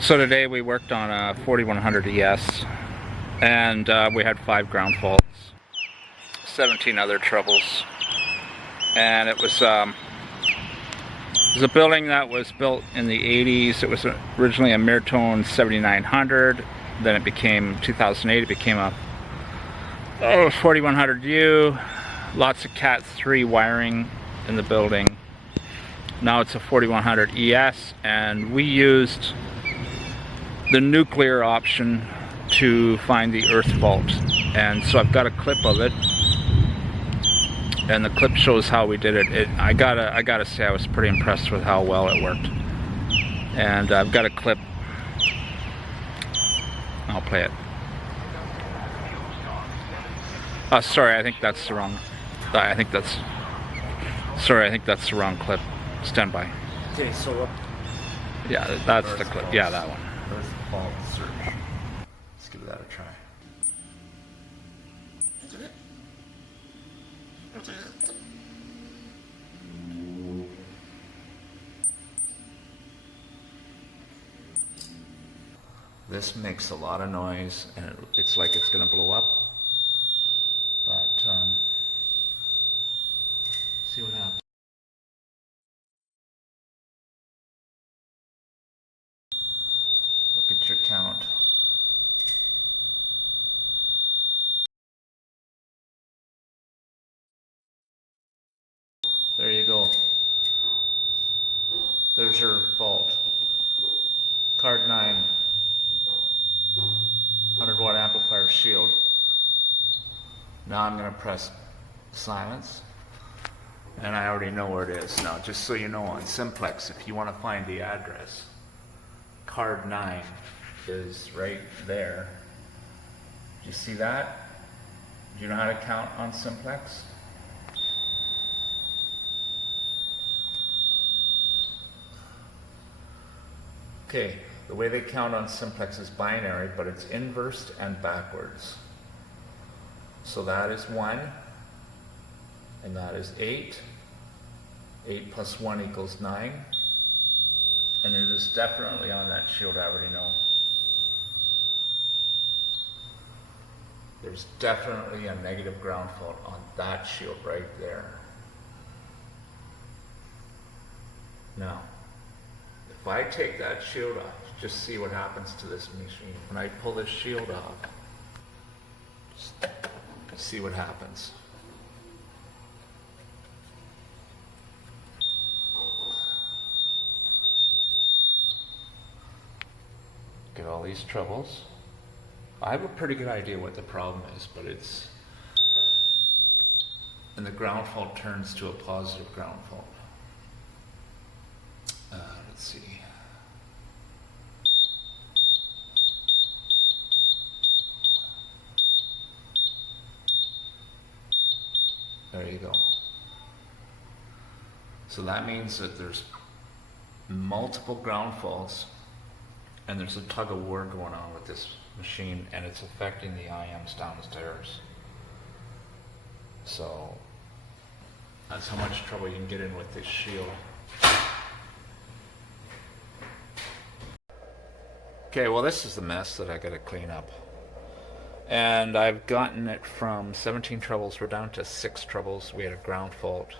So today we worked on a 4100 ES, and we had 5 ground faults, 17 other troubles, and it was a building that was built in the 80s. It was originally a Mirtone 7900, then it became 2008. It became a 4100U, lots of Cat 3 wiring in the building. Now it's a 4100 ES, and we used the nuclear option to find the earth fault, and so I've got a clip of it, and the clip shows how we did it. I gotta say I was pretty impressed with how well it worked, and I've got a clip. I'll play it. Sorry, I think that's the wrong. I think that's the wrong clip. Stand by. Okay, so Yeah, that's the clip. Yeah, that one. earth fault search. Let's give that a try. This makes a lot of noise, and it's like it's going to blow up. But see what happens. Look at your count. There you go. There's your fault. Card 9. 100 watt amplifier shield. Now I'm going to press silence. And I already know where it is now. Just so you know, on Simplex, if you want to find the address, card 9 is right there. Do you see that? Do you know how to count on Simplex? Okay, the way they count on Simplex is binary, but it's inversed and backwards. So that is 1, and that is 8. 8 plus 1 equals 9. And it is definitely on that shield, I already know. There's definitely a negative ground fault on that shield right there. Now, if I take that shield off, just see what happens to this machine. When I pull this shield off, just see what happens. Get all these troubles. I have a pretty good idea what the problem is, but it's, and the ground fault turns to a positive ground fault. Let's see. There you go. So that means that there's multiple ground faults, and there's a tug of war going on with this machine, and it's affecting the IMs downstairs. So that's how much trouble you can get in with this shield. Okay, well, this is the mess that I gotta clean up. And I've gotten it from 17 troubles, we're down to 6 troubles. We had a ground fault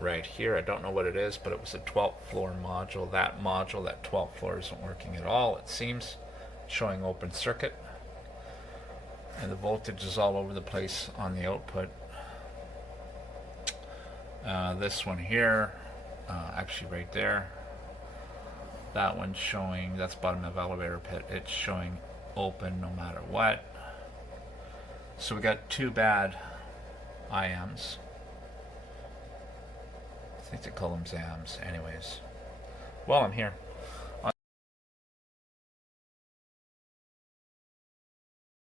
right here. I don't know what it is, but it was a 12th floor module. That 12th floor isn't working at all, it seems. Showing open circuit. And the voltage is all over the place on the output. This one here, actually right there. That one's showing, that's bottom of elevator pit. It's showing open no matter what. So we got 2 bad IMs. I think they call them ZAMs anyways. Well, I'm here.